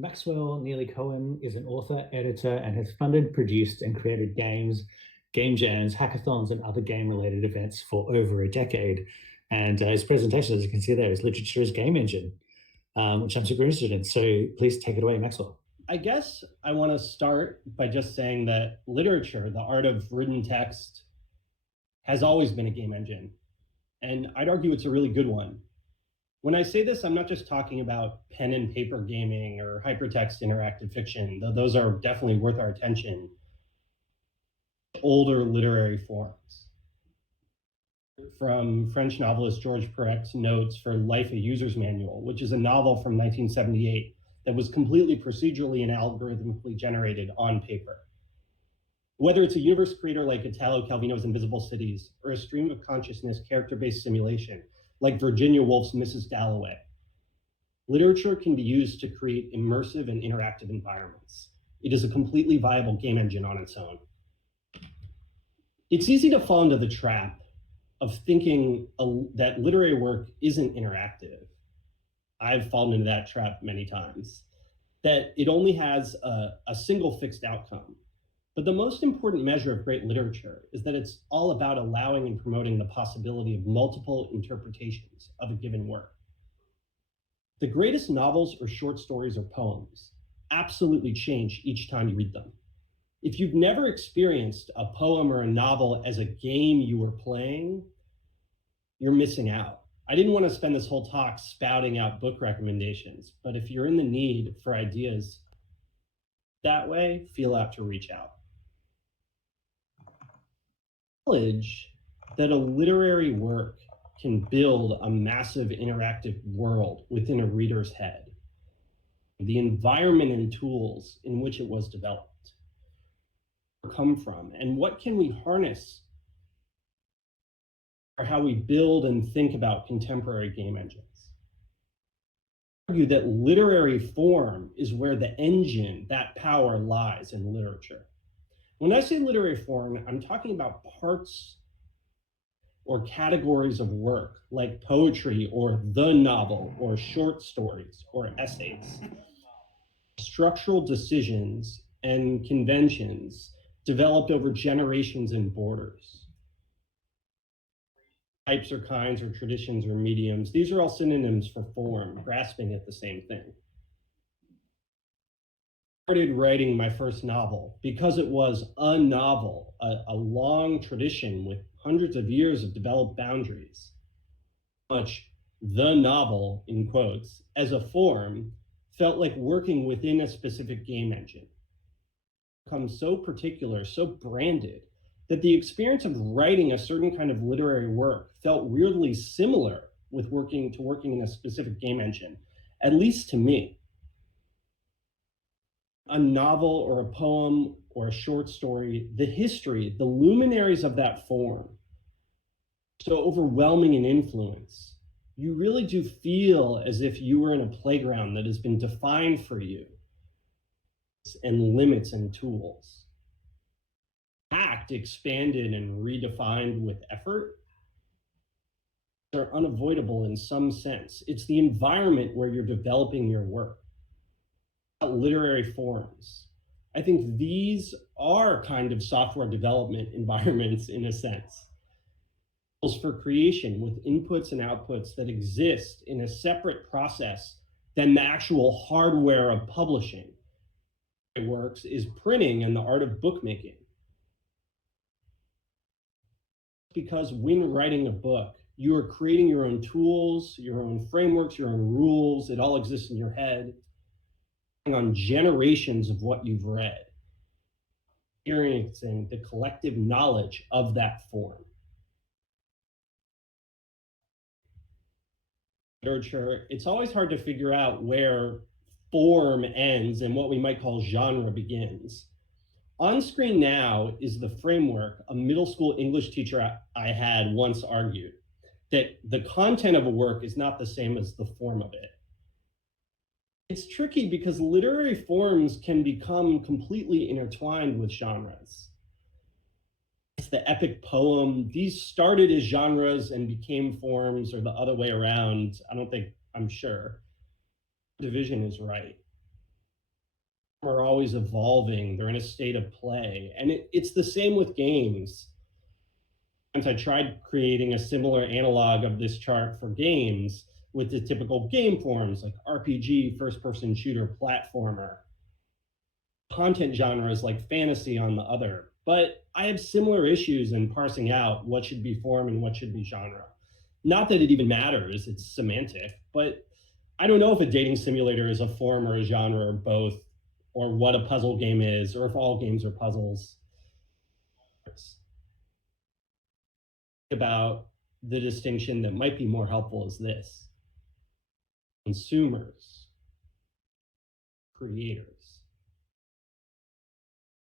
Maxwell Neely-Cohen is an author, editor, and has funded, produced, and created games, game jams, hackathons, and other game-related events for over a decade. And his presentation, as you can see there, is Literature as Game Engine, which I'm super interested in. So please take it away, Maxwell. I guess I want to start by just saying that literature, the art of written text, has always been a game engine. And I'd argue it's a really good one. When I say this, I'm not just talking about pen and paper gaming or hypertext interactive fiction, though those are definitely worth our attention. Older literary forms. From French novelist Georges Perrec's notes for Life, a User's Manual, which is a novel from 1978 that was completely procedurally and algorithmically generated on paper. Whether it's a universe creator like Italo Calvino's Invisible Cities, or a stream of consciousness character-based simulation like Virginia Woolf's Mrs. Dalloway, literature can be used to create immersive and interactive environments. It is a completely viable game engine on its own. It's easy to fall into the trap of thinking that literary work isn't interactive. I've fallen into that trap many times, that it only has a single fixed outcome. But the most important measure of great literature is that it's all about allowing and promoting the possibility of multiple interpretations of a given work. The greatest novels or short stories or poems absolutely change each time you read them. If you've never experienced a poem or a novel as a game you were playing, you're missing out. I didn't want to spend this whole talk spouting out book recommendations, but if you're in the need for ideas that way, feel out to reach out. Knowledge that a literary work can build a massive interactive world within a reader's head, the environment and tools in which it was developed come from, and what can we harness for how we build and think about contemporary game engines. I argue that literary form is where the engine, that power, lies in literature. When I say literary form, I'm talking about parts or categories of work like poetry or the novel or short stories or essays. Structural decisions and conventions developed over generations and borders. Types or kinds or traditions or mediums, these are all synonyms for form, grasping at the same thing. I started writing my first novel because it was a novel, a long tradition with hundreds of years of developed boundaries. Much the novel, in quotes, as a form felt like working within a specific game engine. Become so particular, so branded, that the experience of writing a certain kind of literary work felt weirdly similar with working in a specific game engine, at least to me. A novel or a poem or a short story, the history, the luminaries of that form, so overwhelming in influence, you really do feel as if you were in a playground that has been defined for you, and limits and tools. Act expanded and redefined with effort are unavoidable in some sense. It's the environment where you're developing your work. Literary forms. I think these are kind of software development environments in a sense. For creation with inputs and outputs that exist in a separate process than the actual hardware of publishing. It works is printing and the art of bookmaking. Because when writing a book, you are creating your own tools, your own frameworks, your own rules. It all exists in your head on generations of what you've read, experiencing the collective knowledge of that form. Literature, it's always hard to figure out where form ends and what we might call genre begins. On screen now is the framework a middle school English teacher I had once argued, that the content of a work is not the same as the form of it. It's tricky because literary forms can become completely intertwined with genres. It's the epic poem. These started as genres and became forms, or the other way around. I'm sure. Division is right. are always evolving. They're in a state of play. And it's the same with games. Once I tried creating a similar analog of this chart for games with the typical game forms like RPG, first-person shooter, platformer, content genres like fantasy on the other. But I have similar issues in parsing out what should be form and what should be genre. Not that it even matters, it's semantic, but I don't know if a dating simulator is a form or a genre or both, or what a puzzle game is, or if all games are puzzles. About the distinction that might be more helpful is this: consumers, creators.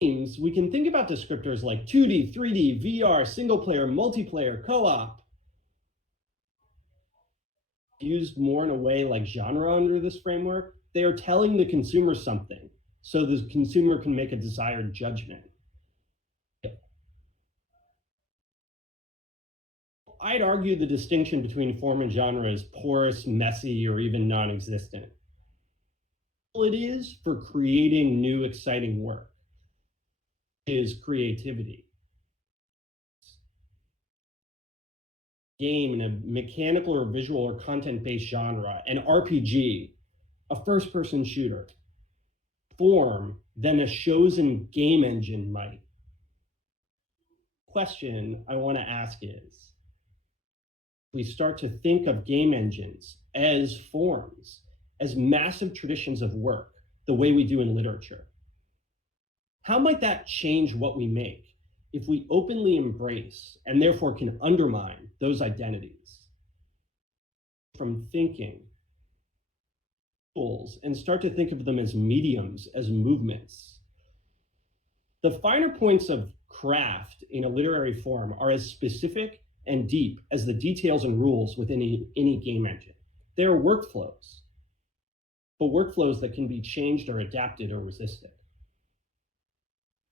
Games, we can think about descriptors like 2D, 3D, VR, single player, multiplayer, co-op. Used more in a way like genre under this framework, they are telling the consumer something so the consumer can make a desired judgment. I'd argue the distinction between form and genre is porous, messy, or even non-existent. All it is for creating new, exciting work is creativity. Game in a mechanical or visual or content-based genre, an RPG, a first-person shooter, form than a chosen game engine might. Question I want to ask is, we start to think of game engines as forms, as massive traditions of work, the way we do in literature. How might that change what we make if we openly embrace and therefore can undermine those identities? From thinking tools and start to think of them as mediums, as movements. The finer points of craft in a literary form are as specific and deep as the details and rules within any game engine. They are workflows, but workflows that can be changed or adapted or resisted.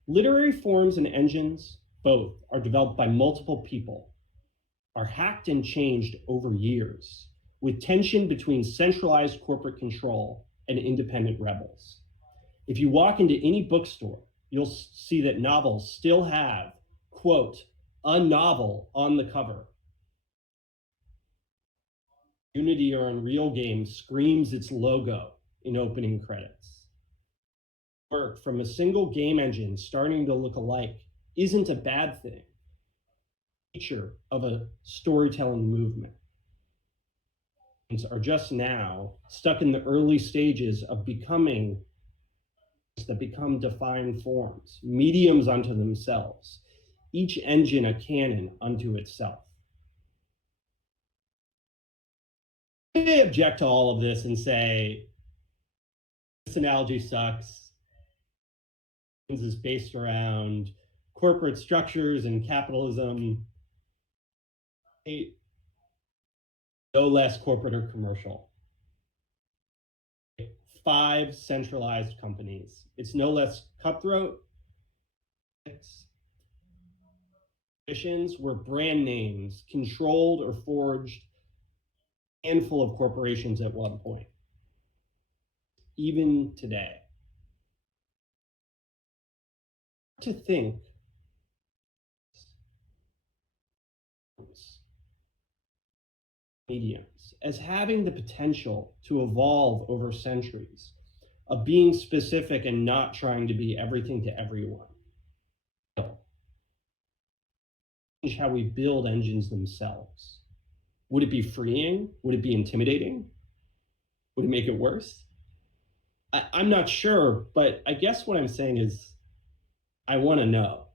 Literary forms and engines, both, are developed by multiple people, are hacked and changed over years, with tension between centralized corporate control and independent rebels. If you walk into any bookstore, you'll see that novels still have, quote, a novel on the cover. Unity or Unreal game screams its logo in opening credits. Work from a single game engine starting to look alike isn't a bad thing. Feature of a storytelling movement. Are just now stuck in the early stages of becoming that become defined forms, mediums unto themselves, each engine a canon unto itself. I may object to all of this and say, this analogy sucks. This is based around corporate structures and capitalism, no less corporate or commercial. 5 centralized companies. It's no less cutthroat. Positions were brand names controlled or forged a handful of corporations at one point. Even today. To think mediums as having the potential to evolve over centuries, of being specific and not trying to be everything to everyone. Change how we build engines themselves. Would it be freeing? Would it be intimidating? Would it make it worse? I'm not sure, but I guess what I'm saying is I want to know.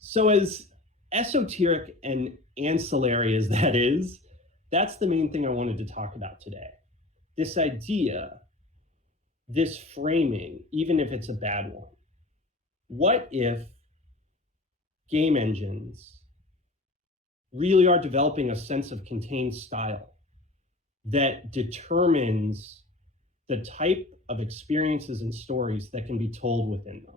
So as esoteric and ancillary as that is, that's the main thing I wanted to talk about today. This idea, this framing, even if it's a bad one. What if game engines really are developing a sense of contained style that determines the type of experiences and stories that can be told within them?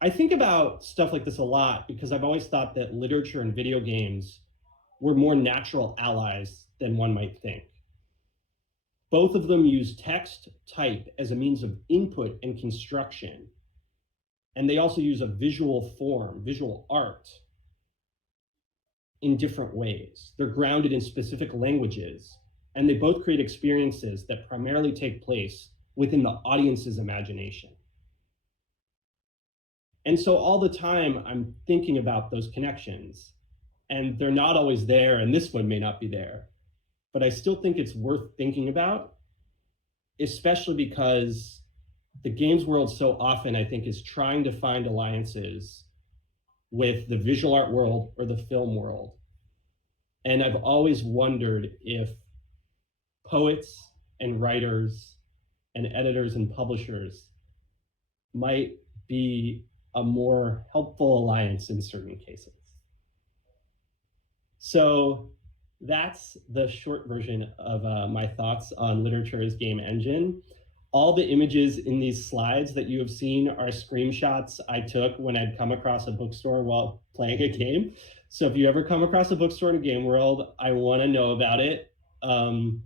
I think about stuff like this a lot because I've always thought that literature and video games were more natural allies than one might think. Both of them use text type as a means of input and construction. And they also use a visual form, visual art, in different ways. They're grounded in specific languages, and they both create experiences that primarily take place within the audience's imagination. And so all the time I'm thinking about those connections, and they're not always there, and this one may not be there, but I still think it's worth thinking about, especially because the games world so often, I think, is trying to find alliances with the visual art world or the film world. And I've always wondered if poets and writers and editors and publishers might be a more helpful alliance in certain cases. So that's the short version of my thoughts on literature as game engine. All the images in these slides that you have seen are screenshots I took when I'd come across a bookstore while playing a game. So if you ever come across a bookstore in a game world, I want to know about it. I'm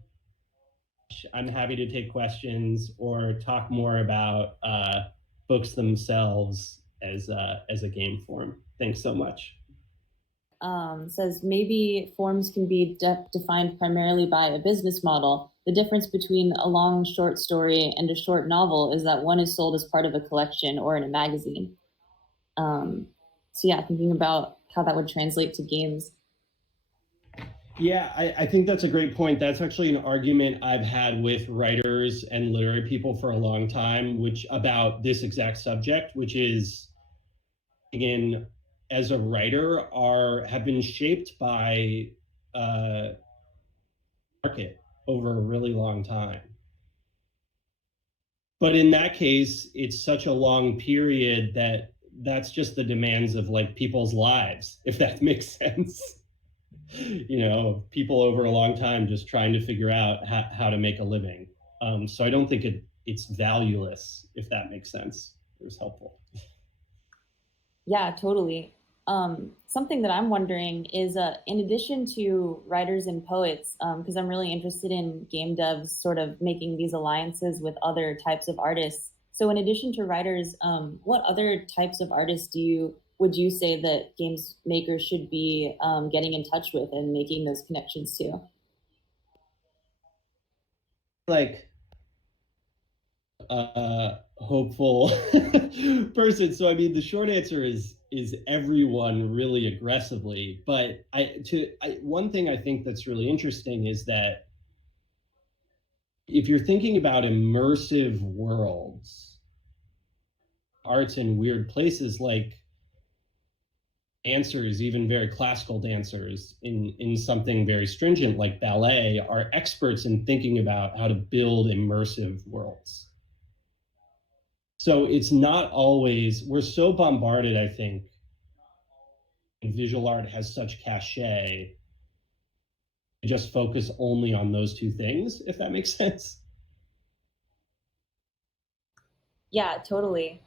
happy to take questions or talk more about books themselves as a game form. Thanks so much. Says maybe forms can be defined primarily by a business model. The difference between a long short story and a short novel is that one is sold as part of a collection or in a magazine. So yeah, thinking about how that would translate to games. Yeah, I think that's a great point. That's actually an argument I've had with writers and literary people for a long time, which about this exact subject, which is, again, as a writer, have been shaped by market over a really long time. But in that case, it's such a long period that that's just the demands of like people's lives, if that makes sense. You know, people over a long time just trying to figure out how to make a living. So I don't think it's valueless, if that makes sense. It was helpful. Yeah, totally. Something that I'm wondering is, in addition to writers and poets, because I'm really interested in game devs sort of making these alliances with other types of artists. So in addition to writers, what other types of artists would you say that games makers should be getting in touch with and making those connections to? Like hopeful person. So I mean, the short answer is everyone really aggressively. But one thing I think that's really interesting is that if you're thinking about immersive worlds, arts in weird places like dancers, even very classical dancers in something very stringent like ballet, are experts in thinking about how to build immersive worlds. So it's not always, we're so bombarded, I think, and visual art has such cachet, to just focus only on those two things, if that makes sense. Yeah, totally.